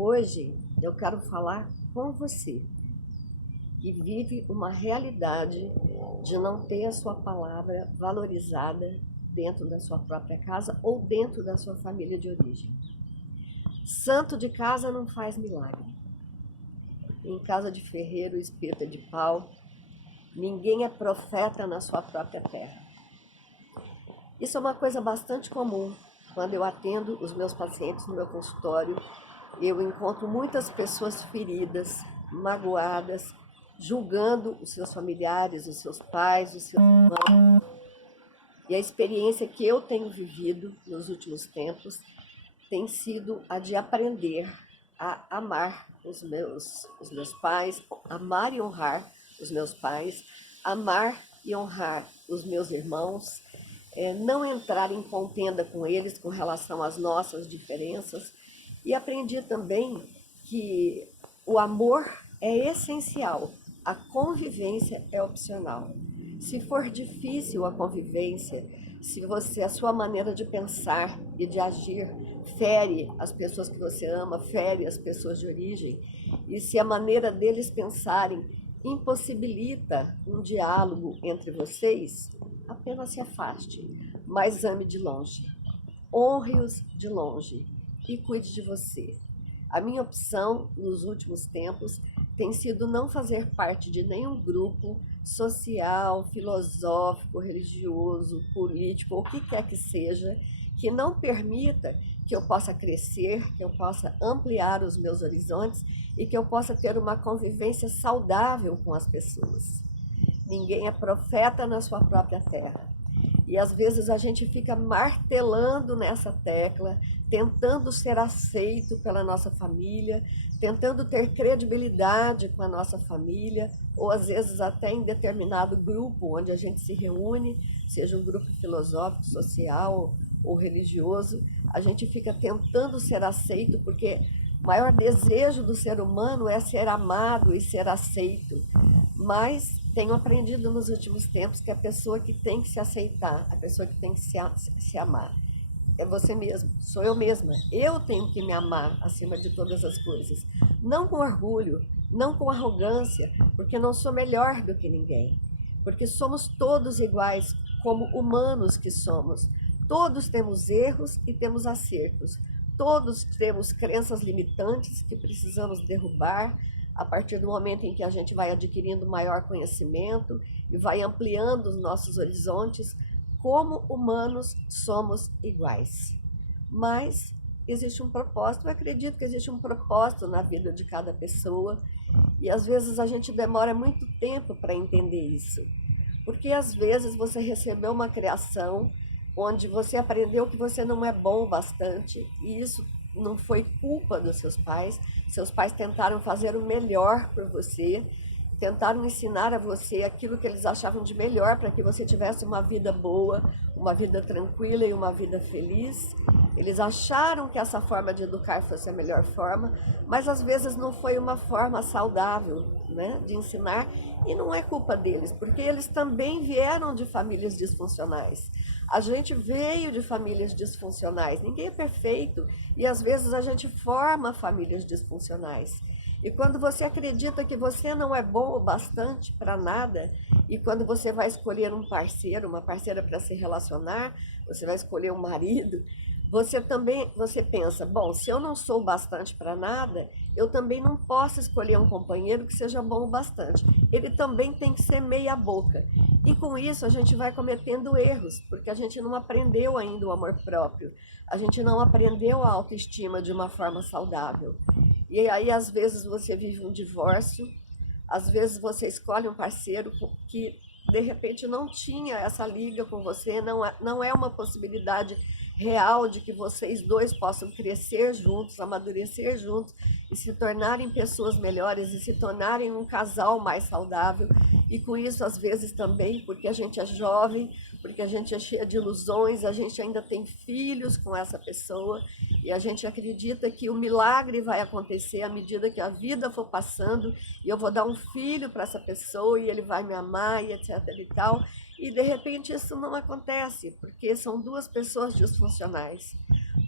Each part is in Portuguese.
Hoje eu quero falar com você que vive uma realidade de não ter a sua palavra valorizada dentro da sua própria casa ou dentro da sua família de origem. Santo de casa não faz milagre. Em casa de ferreiro, espeta de pau, ninguém é profeta na sua própria terra. Isso é uma coisa bastante comum. Quando eu atendo os meus pacientes no meu consultório, eu encontro muitas pessoas feridas, magoadas, julgando os seus familiares, os seus pais, os seus irmãos. E a experiência que eu tenho vivido nos últimos tempos tem sido a de aprender a amar os meus pais, amar e honrar os meus pais, amar e honrar os meus irmãos, não entrar em contenda com eles com relação às nossas diferenças. E aprendi também que o amor é essencial, a convivência é opcional. Se for difícil a convivência, se a sua maneira de pensar e de agir fere as pessoas que você ama, fere as pessoas de origem, e se a maneira deles pensarem impossibilita um diálogo entre vocês, apenas se afaste, mas ame de longe, honre-os de longe e cuide de você. A minha opção nos últimos tempos tem sido não fazer parte de nenhum grupo social, filosófico, religioso, político, ou o que quer que seja, que não permita que eu possa crescer, que eu possa ampliar os meus horizontes e que eu possa ter uma convivência saudável com as pessoas. Ninguém é profeta na sua própria terra. E às vezes a gente fica martelando nessa tecla, tentando ser aceito pela nossa família, tentando ter credibilidade com a nossa família, ou às vezes até em determinado grupo onde a gente se reúne, seja um grupo filosófico, social ou religioso, a gente fica tentando ser aceito, porque o maior desejo do ser humano é ser amado e ser aceito. Mas tenho aprendido nos últimos tempos que a pessoa que tem que se aceitar, a pessoa que tem que se amar, é você mesmo, sou eu mesma. Eu tenho que me amar acima de todas as coisas. Não com orgulho, não com arrogância, porque não sou melhor do que ninguém. Porque somos todos iguais, como humanos que somos. Todos temos erros e temos acertos. Todos temos crenças limitantes que precisamos derrubar a partir do momento em que a gente vai adquirindo maior conhecimento e vai ampliando os nossos horizontes. Como humanos somos iguais, mas existe um propósito. Eu acredito que existe um propósito na vida de cada pessoa e às vezes a gente demora muito tempo para entender isso, porque às vezes você recebeu uma criação onde você aprendeu que você não é bom o bastante e isso não foi culpa dos seus pais tentaram fazer o melhor por você, tentaram ensinar a você aquilo que eles achavam de melhor para que você tivesse uma vida boa, uma vida tranquila e uma vida feliz. Eles acharam que essa forma de educar fosse a melhor forma, mas às vezes não foi uma forma saudável, né, de ensinar, e não é culpa deles, porque eles também vieram de famílias disfuncionais. A gente veio de famílias disfuncionais, ninguém é perfeito, e às vezes a gente forma famílias disfuncionais. E quando você acredita que você não é bom o bastante para nada, e quando você vai escolher um parceiro, uma parceira para se relacionar, você vai escolher um marido, você pensa, bom, se eu não sou bastante para nada, eu também não posso escolher um companheiro que seja bom o bastante. Ele também tem que ser meia boca. E com isso a gente vai cometendo erros, porque a gente não aprendeu ainda o amor próprio, a gente não aprendeu a autoestima de uma forma saudável. E aí, às vezes, você vive um divórcio, às vezes você escolhe um parceiro que, de repente, não tinha essa liga com você, não é uma possibilidade real de que vocês dois possam crescer juntos, amadurecer juntos e se tornarem pessoas melhores e se tornarem um casal mais saudável. E com isso, às vezes também, porque a gente é jovem, porque a gente é cheia de ilusões, a gente ainda tem filhos com essa pessoa e a gente acredita que o milagre vai acontecer à medida que a vida for passando e eu vou dar um filho para essa pessoa e ele vai me amar e etc e tal. E de repente isso não acontece, porque são duas pessoas disfuncionais.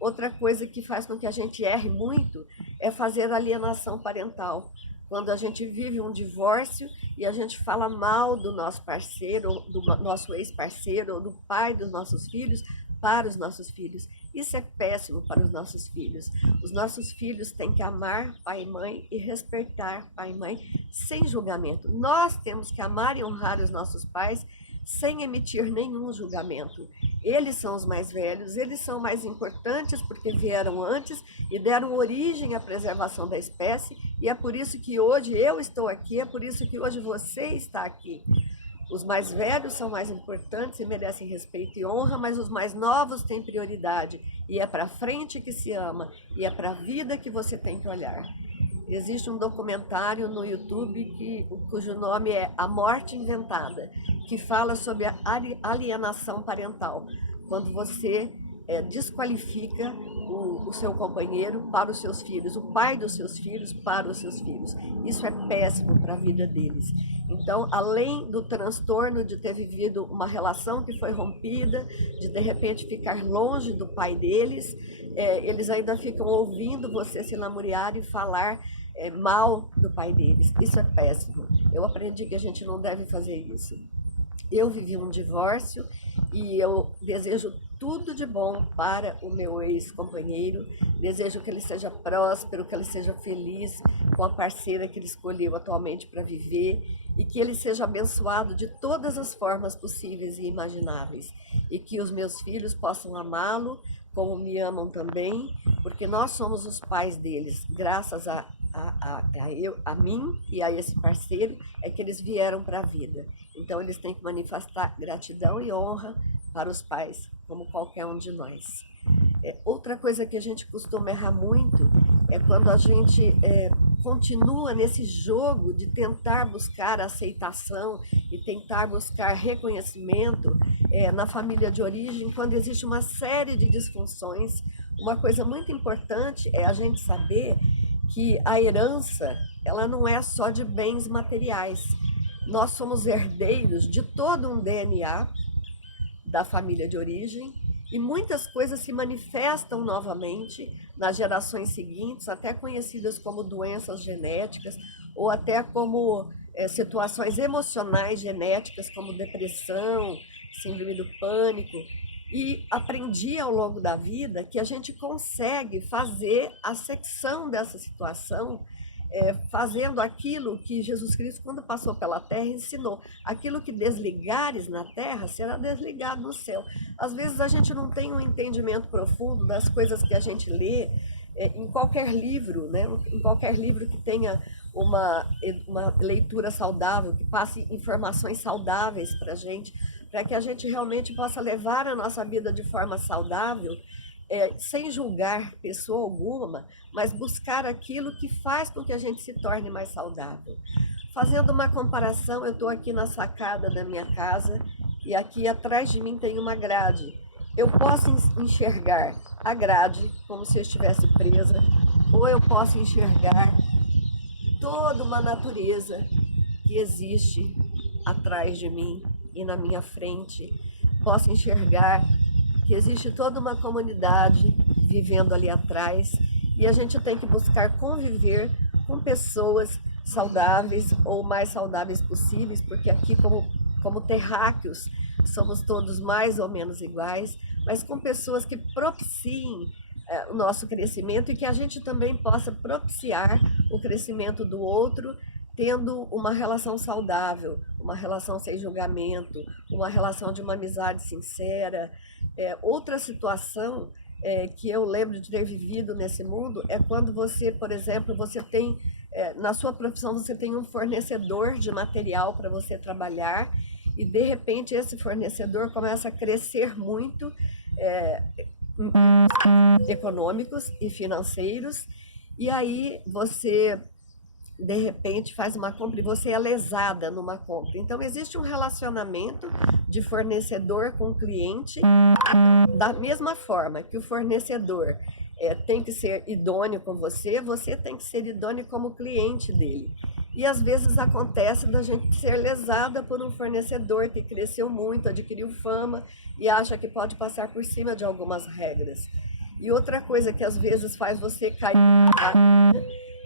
Outra coisa que faz com que a gente erre muito é fazer alienação parental. Quando a gente vive um divórcio e a gente fala mal do nosso parceiro, do nosso ex-parceiro, ou do pai dos nossos filhos, para os nossos filhos. Isso é péssimo para os nossos filhos. Os nossos filhos têm que amar pai e mãe e respeitar pai e mãe sem julgamento. Nós temos que amar e honrar os nossos pais sem emitir nenhum julgamento. Eles são os mais velhos, eles são mais importantes porque vieram antes e deram origem à preservação da espécie, e é por isso que hoje eu estou aqui, é por isso que hoje você está aqui. Os mais velhos são mais importantes e merecem respeito e honra, mas os mais novos têm prioridade. E é para frente que se ama, e é para a vida que você tem que olhar. Existe um documentário no YouTube cujo nome é A Morte Inventada, que fala sobre a alienação parental, quando você desqualifica o seu companheiro para os seus filhos, o pai dos seus filhos para os seus filhos. Isso é péssimo para a vida deles. Então, além do transtorno de ter vivido uma relação que foi rompida, de repente ficar longe do pai deles, eles ainda ficam ouvindo você se lamuriar e falar mal do pai deles. Isso é péssimo. Eu aprendi que a gente não deve fazer isso. Eu vivi um divórcio e eu desejo tudo de bom para o meu ex-companheiro. Desejo que ele seja próspero, que ele seja feliz com a parceira que ele escolheu atualmente para viver e que ele seja abençoado de todas as formas possíveis e imagináveis. E que os meus filhos possam amá-lo como me amam também, porque nós somos os pais deles, graças a mim e a esse parceiro, é que eles vieram para a vida. Então, eles têm que manifestar gratidão e honra para os pais, como qualquer um de nós. Outra coisa que a gente costuma errar muito é quando a gente continua nesse jogo de tentar buscar aceitação e tentar buscar reconhecimento na família de origem, quando existe uma série de disfunções. Uma coisa muito importante é a gente saber que a herança, ela não é só de bens materiais. Nós somos herdeiros de todo um DNA da família de origem e muitas coisas se manifestam novamente nas gerações seguintes, até conhecidas como doenças genéticas ou até como situações emocionais genéticas, como depressão, síndrome do pânico. E aprendi ao longo da vida que a gente consegue fazer a secção dessa situação, fazendo aquilo que Jesus Cristo, quando passou pela terra, ensinou. Aquilo que desligares na terra será desligado no céu. Às vezes a gente não tem um entendimento profundo das coisas que a gente lê em qualquer livro, né? Em qualquer livro que tenha uma leitura saudável, que passe informações saudáveis para a gente realmente possa levar a nossa vida de forma saudável, sem julgar pessoa alguma, mas buscar aquilo que faz com que a gente se torne mais saudável. Fazendo uma comparação, eu estou aqui na sacada da minha casa e aqui atrás de mim tem uma grade. Eu posso enxergar a grade como se eu estivesse presa, ou eu posso enxergar toda uma natureza que existe atrás de mim e na minha frente. Posso enxergar que existe toda uma comunidade vivendo ali atrás e a gente tem que buscar conviver com pessoas saudáveis ou mais saudáveis possíveis, porque aqui como terráqueos somos todos mais ou menos iguais, mas com pessoas que propiciem o nosso crescimento e que a gente também possa propiciar o crescimento do outro, tendo uma relação saudável, uma relação sem julgamento, uma relação de uma amizade sincera. Outra situação que eu lembro de ter vivido nesse mundo é quando você, por exemplo, você tem, na sua profissão, você tem um fornecedor de material para você trabalhar e, de repente, esse fornecedor começa a crescer muito, econômicos e financeiros, e aí você de repente faz uma compra e você é lesada numa compra. Então existe um relacionamento de fornecedor com cliente, da mesma forma que o fornecedor tem que ser idôneo com você, você tem que ser idôneo como cliente dele. E às vezes acontece da gente ser lesada por um fornecedor que cresceu muito, adquiriu fama e acha que pode passar por cima de algumas regras. E outra coisa que às vezes faz você cair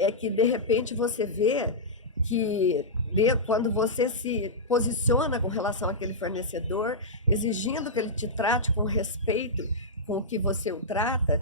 é que de repente você vê que quando você se posiciona com relação àquele fornecedor, exigindo que ele te trate com respeito com o que você o trata,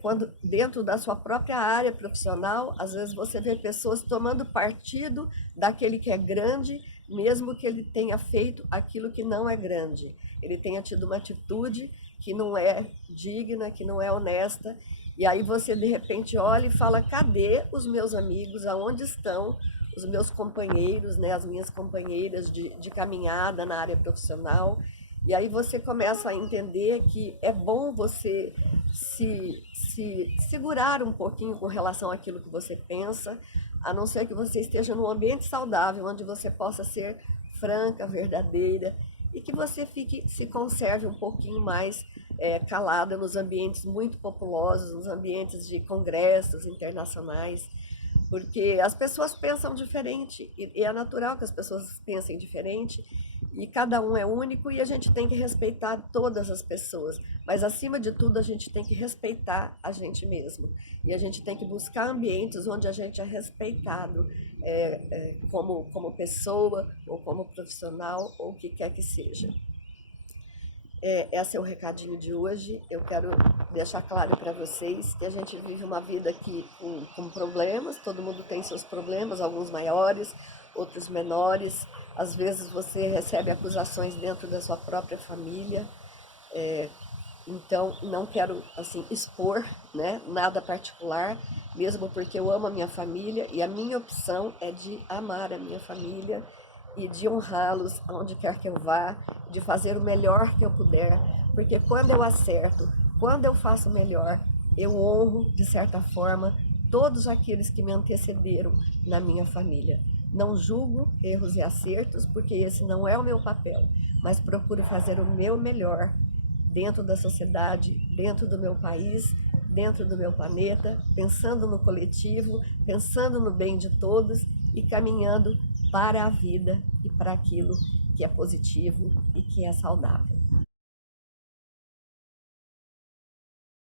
quando dentro da sua própria área profissional, às vezes você vê pessoas tomando partido daquele que é grande, mesmo que ele tenha feito aquilo que não é grande. Ele tenha tido uma atitude que não é digna, que não é honesta, e aí você de repente olha e fala: cadê os meus amigos? Aonde estão os meus companheiros, né, as minhas companheiras de caminhada na área profissional? E aí você começa a entender que é bom você se segurar um pouquinho com relação àquilo que você pensa, a não ser que você esteja num ambiente saudável, onde você possa ser franca, verdadeira, e que você se conserve um pouquinho mais calada nos ambientes muito populosos, nos ambientes de congressos internacionais, porque as pessoas pensam diferente e é natural que as pessoas pensem diferente e cada um é único e a gente tem que respeitar todas as pessoas, mas acima de tudo a gente tem que respeitar a gente mesmo e a gente tem que buscar ambientes onde a gente é respeitado como pessoa ou como profissional ou o que quer que seja. Esse é o recadinho de hoje. Eu quero deixar claro para vocês que a gente vive uma vida aqui com problemas, todo mundo tem seus problemas, alguns maiores, outros menores. Às vezes você recebe acusações dentro da sua própria família. Então, não quero assim expor, né, nada particular, mesmo porque eu amo a minha família e a minha opção é de amar a minha família e de honrá-los aonde quer que eu vá, de fazer o melhor que eu puder, porque quando eu acerto, quando eu faço o melhor, eu honro, de certa forma, todos aqueles que me antecederam na minha família. Não julgo erros e acertos, porque esse não é o meu papel, mas procuro fazer o meu melhor dentro da sociedade, dentro do meu país, dentro do meu planeta, pensando no coletivo, pensando no bem de todos e caminhando para a vida e para aquilo que é positivo e que é saudável.